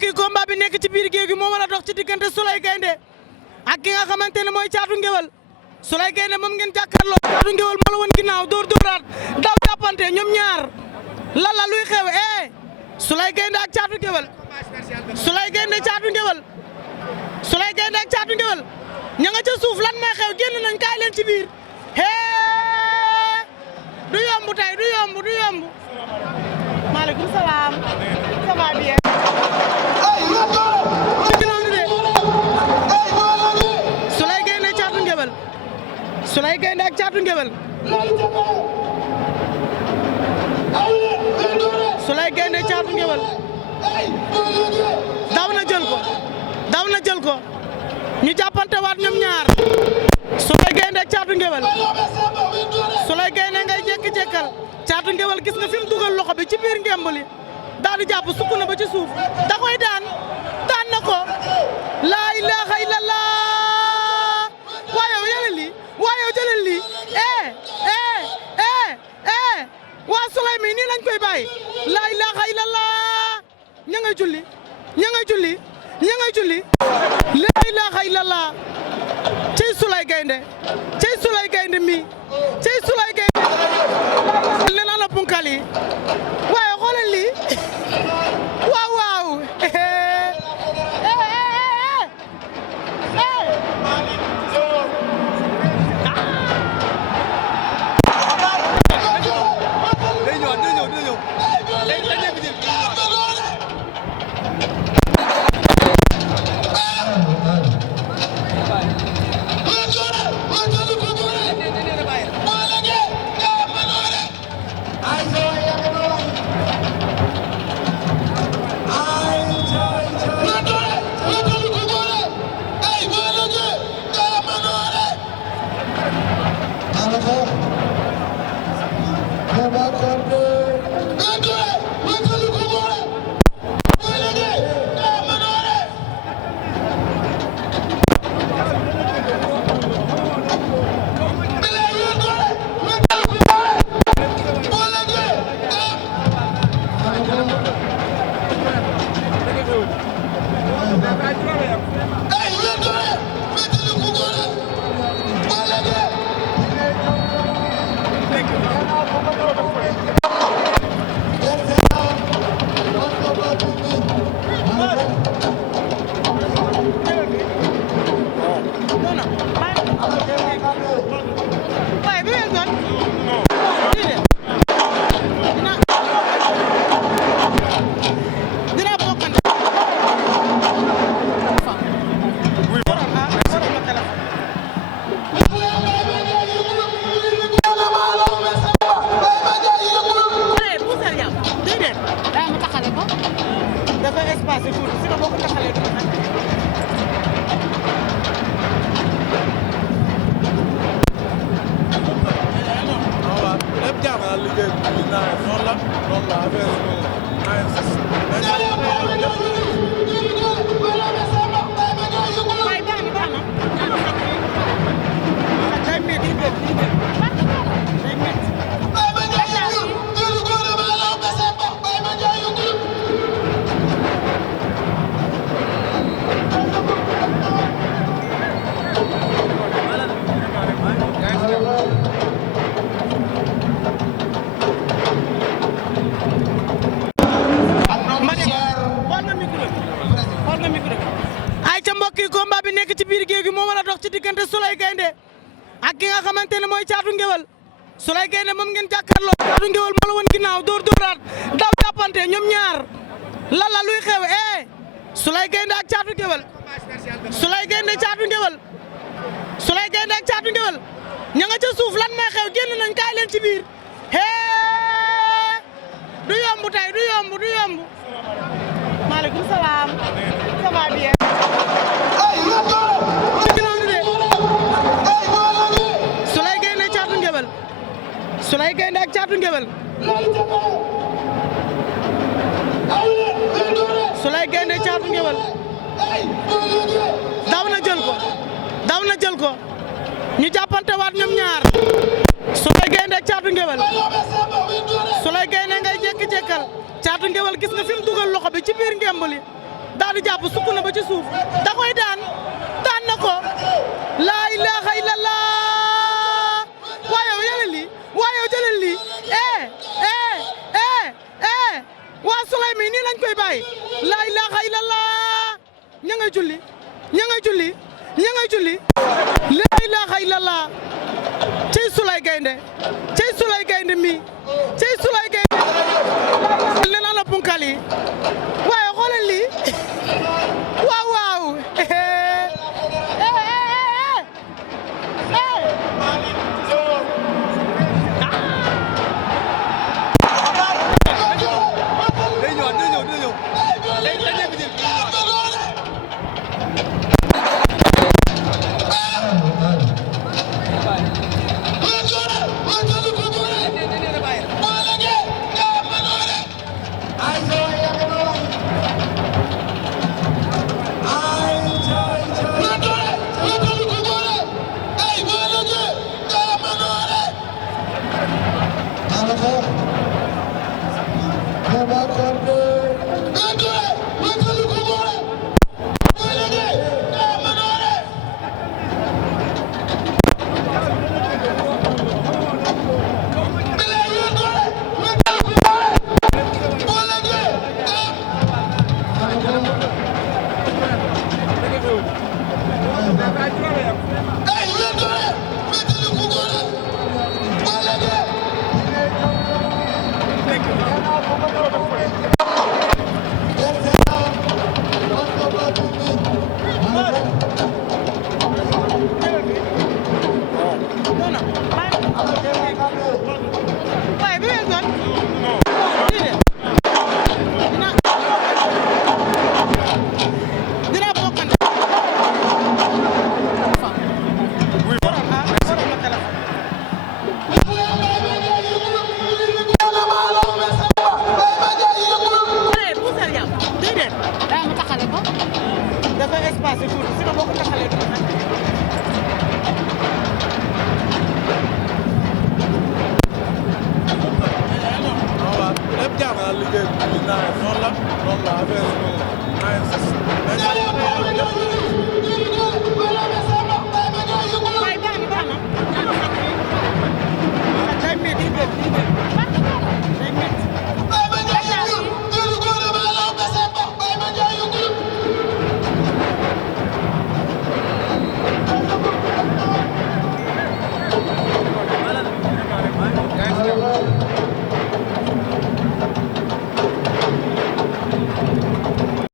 mbokk yi combat bi nekk ci biir géew gi moo war a dox ci diggante Souleye Gaynde ak ki nga xamante ne mooy Caatu Ngéwél Souleye Gaynde moom ngeen jàkkaarloo Caatu Ngéwél moo la woon ginnaaw dóoraat daw jàppante ñoom ñaar lala luy xew Souleye Gaynde ak Caatu Ngéwél Souleye Gaynde Caatu Ngéwél Souleye Gaynde ak Caatu Ngéwél ña nga ca suuf lan may xew génn nañ kaay leen ci biir du yomb tey du yomb maaleykum salaam ça va bien Souleye Gaynde Caatu Ngéwél Souleye Gaynde ak Caatu Ngéwél Souleye Gaynde Caatu Ngéwél daw na jël ko ñu jàppante waat ñoom ñaar Souleye Gaynde Caatu Ngéwél Souleye Gaynde ngay jékki-jékkal Caatu Ngéwél gis nga fi mu dugal loxo bi ci biir ngemb li daal di jàpp sukk na ba ci suuf da koy daan na ko laa ilaaha illallah waaye jëlal lii waa Souleye mi nii lañ koy bàyyi laa ilaaha illallah ña ngay julli laa ilaaha illallah cey Souleye Gaynde mi cey Souleye Gaynde le na la punkal yi waaye xoolal lii waaw Souleye Gaynde ak ki nga xamante ne mooy Caatu Ngéwél Souleye Gaynde moom ngeen jàkkaarloo Caatu Ngéwél moo la woon ginnaaw dóoraat daw jàppante ñoom ñaar lala luy xew Souleye Gaynde ak Caatu Ngéwél Souleye Gaynde Caatu Ngéwél Souleye Gaynde ak Caatu Ngéwél ña nga ca suuf lan may xew génn nañ kaay leen ci biir du yomb tey du yomb maaleykum salaam ça va bien Souleye Gaynde ak Caatu Ngéwél Souleye Gaynde Caatu Ngéwél daw na jël ko ñu jàppante waat ñoom ñaar Souleye Gaynde ak Caatu Ngéwél Souleye Gaynde ngay jékki-jékkal Caatu Ngéwél gis nga fi mu dugal loxo bi ci biir ngemb li daal di jàpp sukk na ba ci suuf da koy daan na ko laa ilaaha illallah waaye yow jëlal lii waaye yow jëlal lii waa Souley mi nii lañ koy bàyyi laa ilaaha illallah ña ngay julli ña ngay julli ña ngay julli laa ilaaha illallah cey Souley Gaynde cey Souley Gaynde mi cey Souley Gaynde nee naa la punkal yi